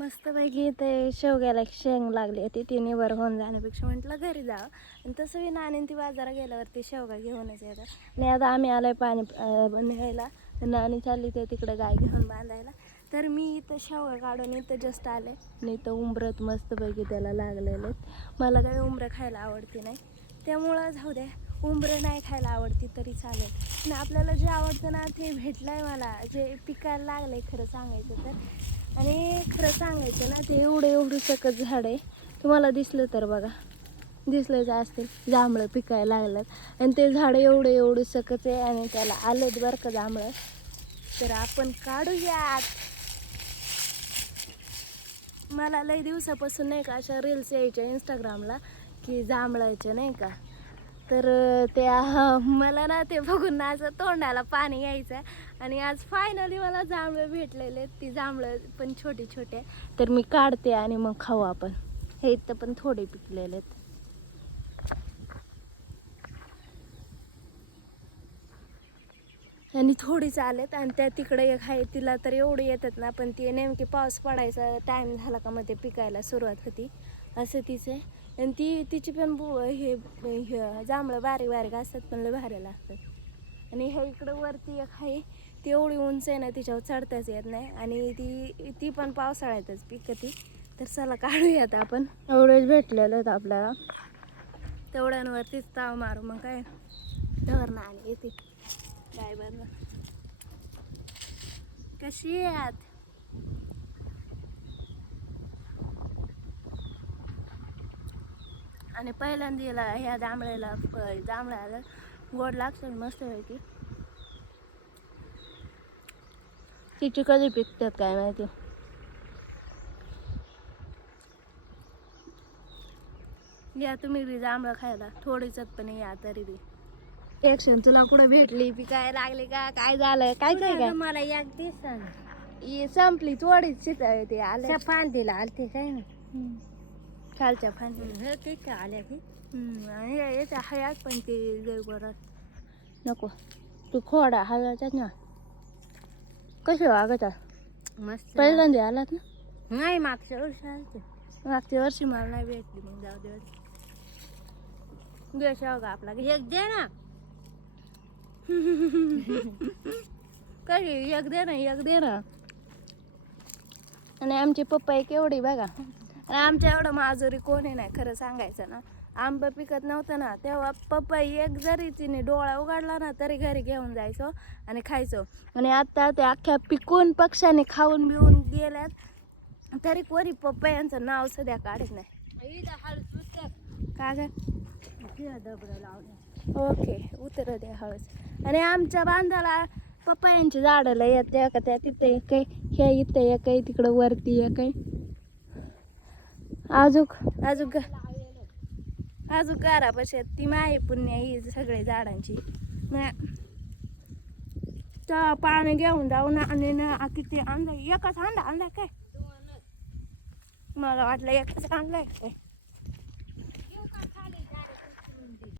मस्तपैकी ते शेवग्याला शेंग लागली ती तिन्ही वर होऊन जाण्यापेक्षा म्हटलं घरी जावं. आणि तसं मी नाणी ती बाजारात गेल्यावरती शेवगा घेऊनच येतात. आणि आता आम्ही आलोय पाणी न्यायला. नाणी चालली ते तिकडे गाय घेऊन बांधायला. तर मी इथं शेवगा काढून इथं जस्ट आले आणि इथं उंबरत मस्तपैकी त्याला लागलेले. मला काही उंबरं खायला आवडते नाही, त्यामुळं जाऊ द्या. उंबरं नाही खायला आवडती तरी चालेल. आणि आपल्याला जे आवडतं ना ते भेटलं आहे मला, जे पिकायला लागलं आहे खरं सांगायचं तर. आणि खरं सांगायचं ना ते एवढं सकत झाड आहे. तुम्हाला दिसलं तर बघा, दिसलंच असतील जांभळं पिकायला लागलं. आणि ते झाड एवढं सकत आहे आणि त्याला आलेत बरं का जांभळं. तर आपण काढूयात. मला लई दिवसापासून नाही का अशा रील्स यायच्या इंस्टाग्रामला की जांभळायच्या नाही का. तर त्या मला ना ते बघून ना असं तोंडाला पाणी यायचं. आणि आज फायनली मला जांभळं भेटलेले. ती जांभळं पण छोटे छोटे. तर मी काढते आणि मग खाऊ आपण. हे इथं पण थोडे पिकलेले आहेत. आणि थोडीच आलेत. आणि त्या तिकडे एक आहे तिला तर एवढे येतात ना, पण ती नेमकी पाऊस पडायचा टाईम झाला का मग ते पिकायला सुरुवात होती असं तिचं. आणि तिची पण हे जांभळं बारीक बारीक असतात पण लय भारी लागतात. आणि हे इकडं वरती एक आहे ती एवढी उंच आहे ना, तिच्यावर चढताच येत नाही. आणि ती पण पावसाळ्यातच पिकती. तर चला काढूयात आपण. एवढेच भेटलेले आहेत आपल्याला, तेवढ्यांवरतीच ताव मारू मग काय धर ना आणि येते काय बरं. कशी आहात? आणि पहिल्यांदा ह्या जांभळ्याला गोड लागतं मस्त पैकी. तिची कधी पिकतात काय माहिती. या तुम्ही बी जांभळं खायला, थोडीच पण या तरी बी. एक्शन तुला कुठं भेटली, पिकाय लागली का काय झालं काय काय काय मला एक दिवस संपली थोडीच शिकाय ते आले फांदीला आलते काय ना खालच्या फांदी ते का आल्या की आणि याच्या हयात पण ते गय बरं नको. तू खोडा हलवतात ना कसे वागत. मस्त पहिल्यांदा आलात ना. नाही मागच्या वर्षी आलते. मागच्या वर्षी मला नाही भेटली. मग जाऊ दे द्या शेवगा आपला एक दे ना. कशी एक दे ना. आणि आमची पप्पा केवढी बघा. आणि आमच्या एवढं माजुरी कोणी नाही खरं सांगायचं ना. आंबा पिकत नव्हतं ना तेव्हा पप्पा एक जरी तिने डोळा उघडला ना तरी घरी घेऊन जायचो आणि खायचो. आणि आता ते अख्ख्या पिकून पक्ष्याने खाऊन बिऊन गेल्यात तरी कोणी पप्पा यांचं नाव सध्या काढत नाही. का ग ओके उतर द्या हळूच. आणि आमच्या बांधाला पप्पायांची झाडं लय येत का त्या तिथे एक आहे, हे इथं एक आहे, तिकडं वरती एक आहे. अजूक घरापाशी ती माही पुण्य ही सगळे झाडांची तर पाणी घेऊन जाऊ ना. आणि ना किती आणलाय, एकच आणलाय काय मला वाटलं एकच आणलाय काय.